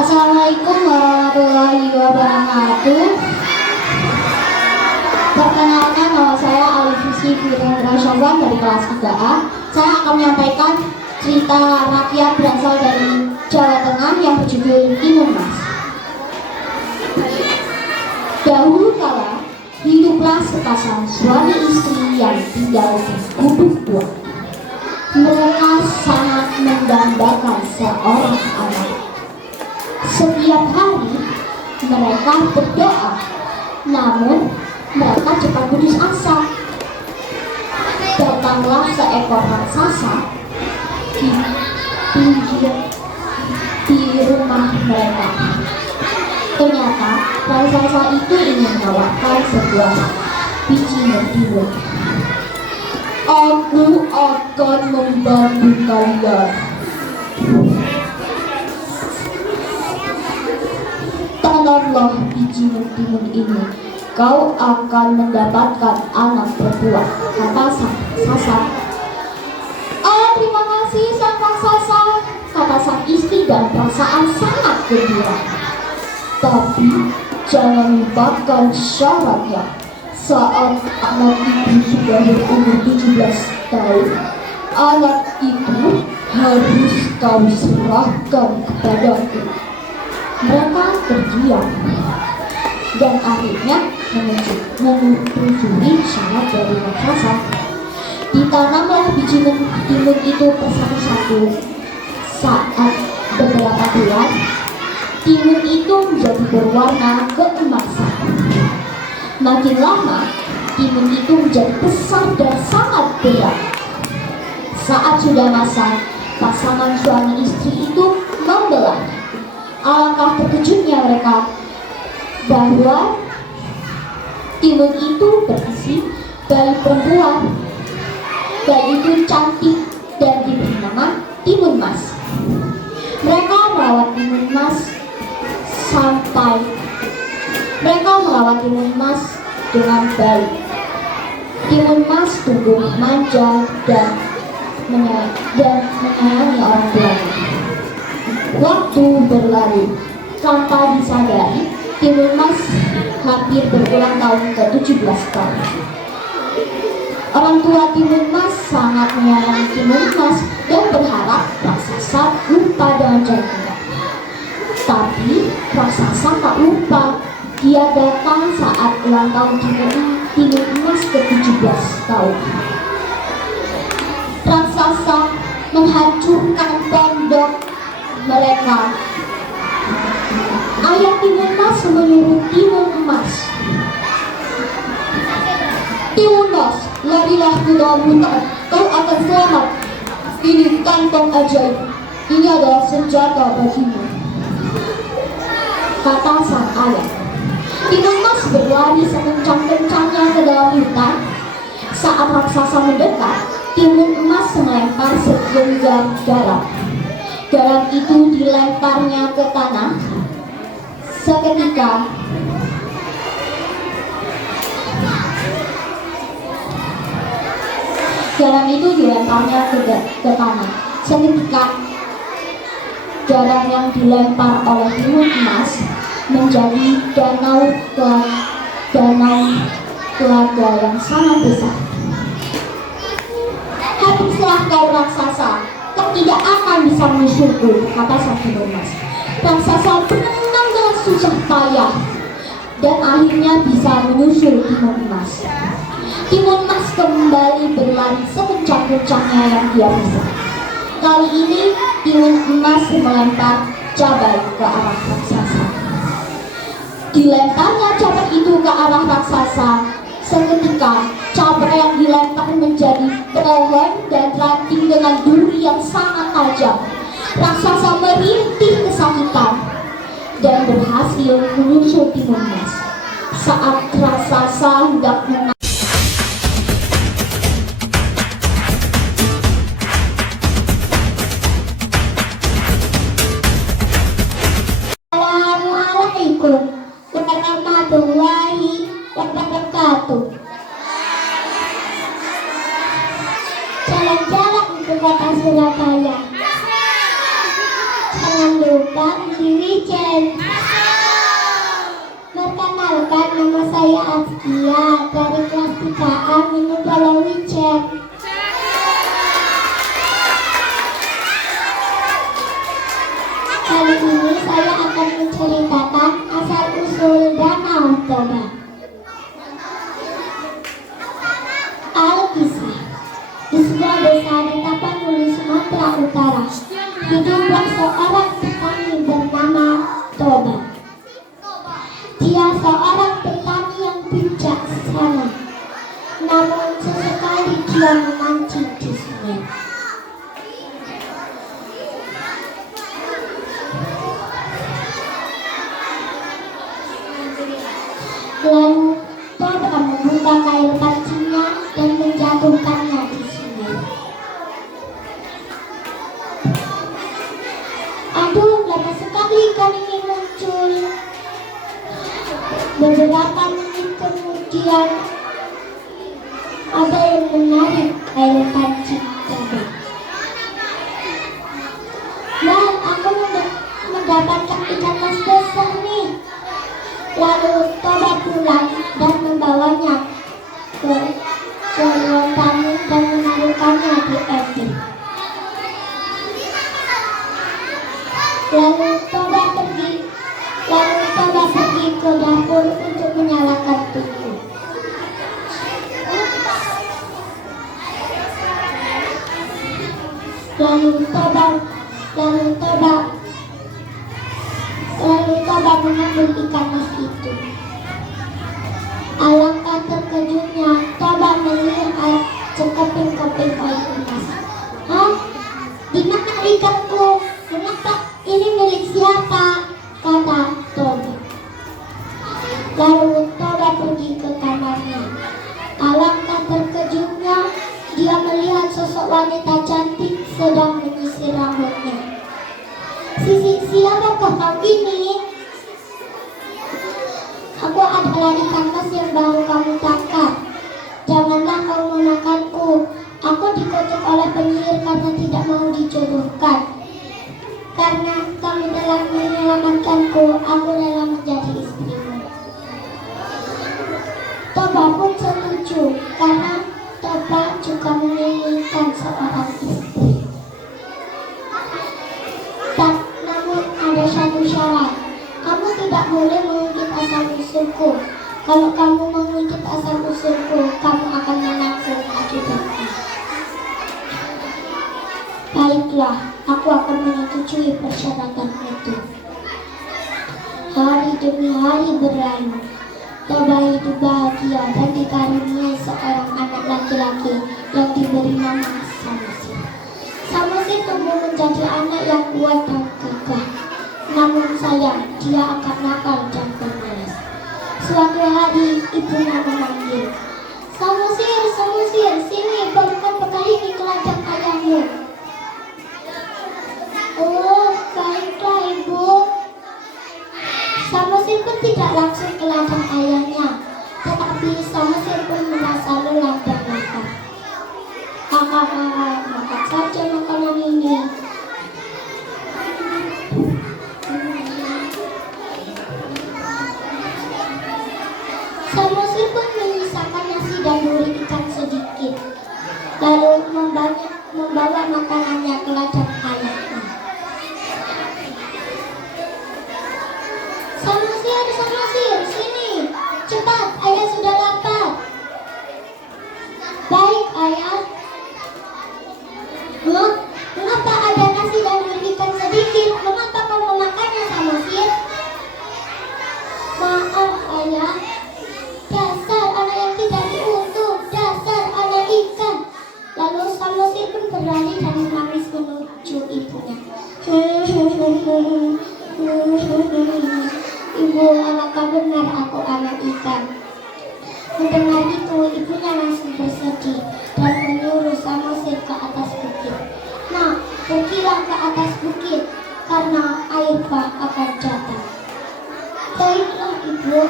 Assalamualaikum warahmatullahi wabarakatuh. Perkenalkan, nama saya Alif Rizky Firendra Syazwan dari kelas 3A. Saya akan menyampaikan cerita rakyat berasal dari Jawa Tengah yang berjudul Timun Mas. Dahulu kala hiduplah sepasang suami istri yang tinggal di gubuk tua. Mereka sangat mendambakan seorang anak. Setiap hari mereka berdoa, namun mereka cepat putus asa. Datanglah seekor raksasa di rumah mereka. Ternyata raksasa itu ingin menawarkan sebuah biji mentimun. Aku akan membantu kalian. Tanamlah biji mentimun ini, kau akan mendapatkan anak perempuan, kata sang raksasa. Oh, terima kasih sang raksasa, kata sang istri dan perasaan sangat gembira. Tapi jangan lupakan syaratnya. Saat anak itu sudah berumur 17 tahun, anak itu harus kau serahkan kepadaku. Mereka terdiam dan akhirnya menyetujui syarat dari raksasa. Ditanamlah biji mentimun itu persatu-satu. Saat beberapa bulan, timun itu menjadi berwarna keemasan. Makin lama, timun itu menjadi besar dan sangat berat. Saat sudah masak, pasangan suami istri itu membelahnya. Alangkah terkejutnya mereka bahwa timun itu berisi bayi perempuan. Bayi itu cantik dan diberi nama Timun Mas. Mereka merawat Timun Mas dengan baik. Timun Mas tumbuh manja dan menyayangi orang tuanya. Waktu berlalu, tanpa disadari, Timun Mas hampir berulang tahun ke-17 tahun. Orang tua Timun Mas sangat menyayangi Timun Mas dan berharap raksasa lupa dengan janjinya. Tapi raksasa tak lupa. Dia datang saat ulang tahun Timun Mas ke-17 tahun. Raksasa menghancurkan pondok mereka. Ayah Timun Mas menyuruh Timun Mas, Timun Mas, larilah ke dalam hutan, kau akan selamat. Ini kantong ajaib, ini adalah senjata bagimu, kata sang ayah. Timun Mas berlari sekencang-kencangnya ke dalam hutan. Saat raksasa mendekat, Timun Mas melempar segenggam garam. Garam itu dilemparnya ke tanah. Seketika garam itu dilemparnya ke tanah. Seketika garam yang dilempar oleh Timun Mas menjadi danau telaga yang sangat besar. Habislah kau raksasa, kau tidak akan bisa menyusulku, kata sang Timun Mas. Raksasa berenang dengan susah payah dan akhirnya bisa menyusul Timun Mas. Timun Mas kembali berlari sekencang-kencangnya yang dia bisa. Kali ini Timun Mas melempar cabai ke arah raksasa. Dilemparnya cabai itu ke arah raksasa. Seketika cabai yang dilempar menjadi pohon dan ranting dengan duri yang sangat tajam. Raksasa merintih kesakitan dan berhasil menyusul Timun Mas. Saat raksasa hendak Assalamualaikum warahmatullahi wabarakatuh. Jalan-jalan ke kota Surabaya. Jangan lupa diri Wijen. Perkenalkan, nama saya Askia dari kelas 3A Minum Pulau Wijen. Kali ini saya akan menceritakan asal-usul Danau Toba. Alkisah. Di sebuah desa di Tapanuli, Sumatera Utara, hiduplah seorang petani bernama Toba. Dia seorang petani yang bijaksana, namun sesekali dia memancing di sungai. Lalu Toba membuka kail pancingnya dan menjatuhkannya di sungai. Aduh, lama sekali ikan ini muncul. Beberapa menit kemudian ada yang menarik kail pancing Toba. Wah, aku mendapatkan ikan mas besar nih. Lalu Toba pulang dan membawanya ke ruang tamu dan menaruhkannya di ember. Lalu Toba pergi ke dapur untuk menyalakan tungku. Lalu Toba mengambil ikan mas itu. Alangkah terkejutnya Toba melihat sekeping-keping koin emas. Hah? Di mana ikanku? Kenapa ini milik siapa? Kata Toba. Lalu Toba pergi ke kamarnya. Alangkah terkejutnya dia melihat sosok wanita cantik sedang menyisir rambutnya. Siapakah kau ini? Aku adalah ikan mas yang baru kamu tangkap. Janganlah kau memakanku. Aku dikutuk oleh penyihir karena tidak mau dijodohkan. Karena kamu telah menyelamatkanku, aku rela menjadi istrimu. Toba pun setuju karena Toba juga menginginkan seorang istri. Namun ada satu syarat. Kamu tidak boleh mengungkit asal-usulku. Kalau kamu mengungkit asal-usulku, kamu akan menanggung akibatnya. Baiklah, aku akan menyetujui persyaratan itu. Hari demi hari berlalu. Toba hidup bahagia dan dikaruniai seorang anak laki-laki yang diberi nama Samosir. Samosir tumbuh menjadi anak yang kuat dan gagah. Namun sayang, dia akan nakal dan pemalas. Suatu hari ibunya memanggil, Samosir, sini bawakan bekal ini ke ladang ayahmu. Oh, baiklah ibu. Samosir pun tidak langsung ke ladang ayahnya, tetapi Samosir pun merasa lelah dan lapar. Makan saja makanan ini. Samosir pun menyisakan nasi dan duri ikan sedikit, lalu membawa makanannya ke ladang ayahnya. Samosir, sini, cepat, ayah sudah lapar. Baik, ayah. Mengapa ada nasi dan duri ikan sedikit? Mengapa kau memakannya, Samosir? Maaf, ayah. Dasar anak yang tidak diuntung, dasar anak ikan. Lalu Samosir pun berlari dan menangis menuju ibunya. Ibu, apakah benar aku anak ikan? Mendengar itu, ibunya langsung bersedih dan menyuruh Samosir ke atas bukit. Nah, pergilah ke atas bukit karena air bah akan datang. Baiklah, ibu.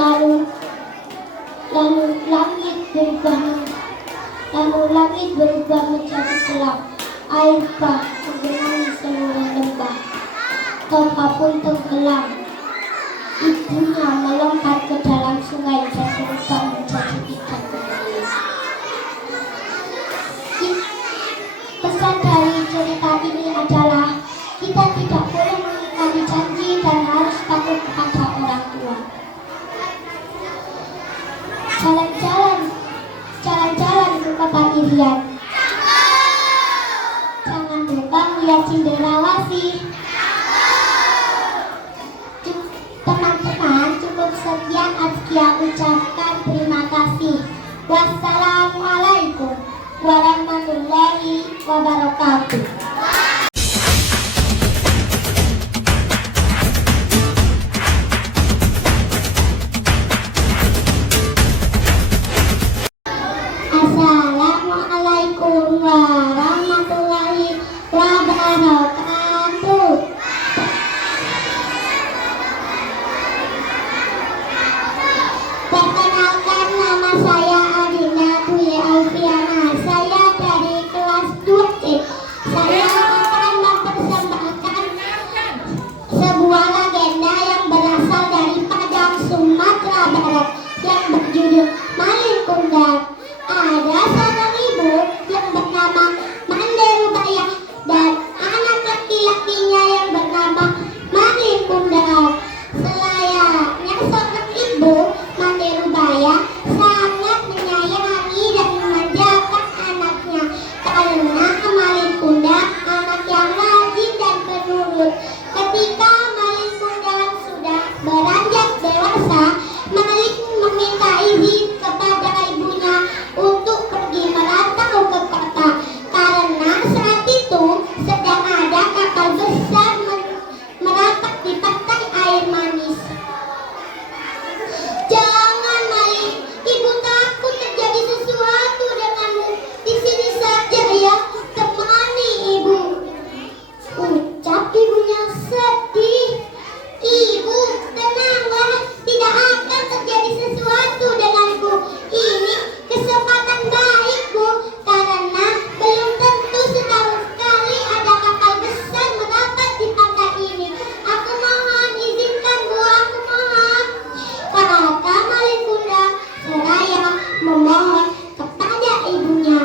Lalu langit berubah menjadi gelap. air bah menggenangi seluruh lembah. Topa pun tenggelam. Ibunya melompat ke dalam sungai dan berubah menjadi ikan menangis. Pesan dari cerita ini adalah kita tidak boleh mengingkari janji dan harus patuh kepada orang tua. Jalan-jalan ke kota Irian. Jangan lupa lihat cendrawasih. Teman-teman, cukup sekian Azkia ucapkan terima kasih. Wassalamualaikum warahmatullahi wabarakatuh. Assalamualaikum warahmatullahi wabarakatuh. Perkenalkan, nama saya Adina Dwi Alfiana. Saya dari kelas 2C. Saya akan mempersembahkan sebuah legenda yang berasal dari Padang, Sumatera Barat yang berjudul Malin Kundang. Ada seorang ibu yang bernama Mande Rubaya dan anak laki-lakinya yang bernama Malin Kundang. Selayaknya seorang ibu, Mande Rubaya sangat menyayangi dan memanjakan anaknya karena Malin Kundang anak yang rajin dan penurut. Ketika Malin Kundang sudah beranjak dewasa, Malin meminta izin kepada ibunya untuk pergi merantau ke kota karena saat itu sedang ada kapal besar merapat di pantai air manis. Jangan, Malin, ibu takut terjadi sesuatu denganmu. Di sini saja ya, temani ibu, ucap ibunya sedih. Ibu, tenanglah, tidak akan terjadi sesuatu denganku. Ini kesempatan baikku karena belum tentu setahun sekali ada kapal besar merapat di pantai ini. Aku mohon, izinkan Bu, aku mohon, kata Malin Kundang seraya memohon kepada ibunya.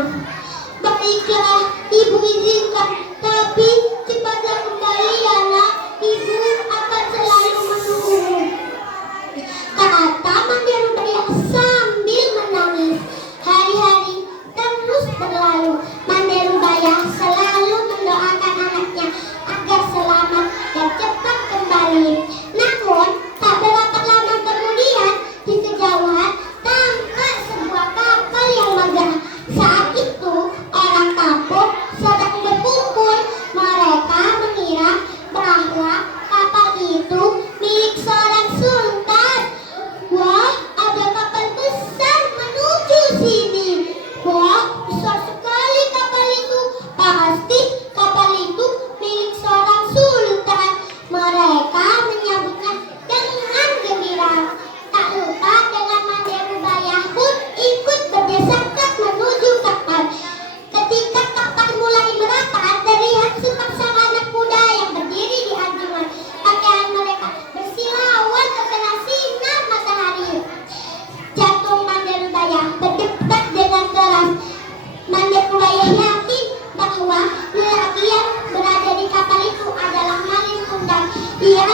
Baiklah, ibu izinkan, tapi cepatlah kembali ya nak, ibu akan selalu menunggu, kata Mande Rubaya sambil menangis. Hari-hari terus berlalu. Mande Rubaya selalu mendoakan anaknya agar selamat dan cepat kembali. Namun tak berapa lama kemudian, di kejauhan tampak sebuah kapal yang megah. Saat itu orang kampung sedang berkumpul. Mereka mengira bahwa kapal itu milik seorang sultan. Wah, ada kapal besar menuju sini. Wah, besar sekali kapal itu. Pasti kapal itu milik seorang sultan. Mereka menyambutnya dengan gembira. Tak lupa dengan Mande Rubaya pun ikut berdesakan menuju kapal. Ketika kapal mulai merapat, terlihat sepasang anak muda yang berdiri di anjungan. Pakaian mereka bersilauan terkena sinar matahari. Jantung Mande Rubaya berdetak dengan keras. Mande Rubaya yakin bahwa lelaki yang berada di kapal itu adalah Malin Kundang. Ia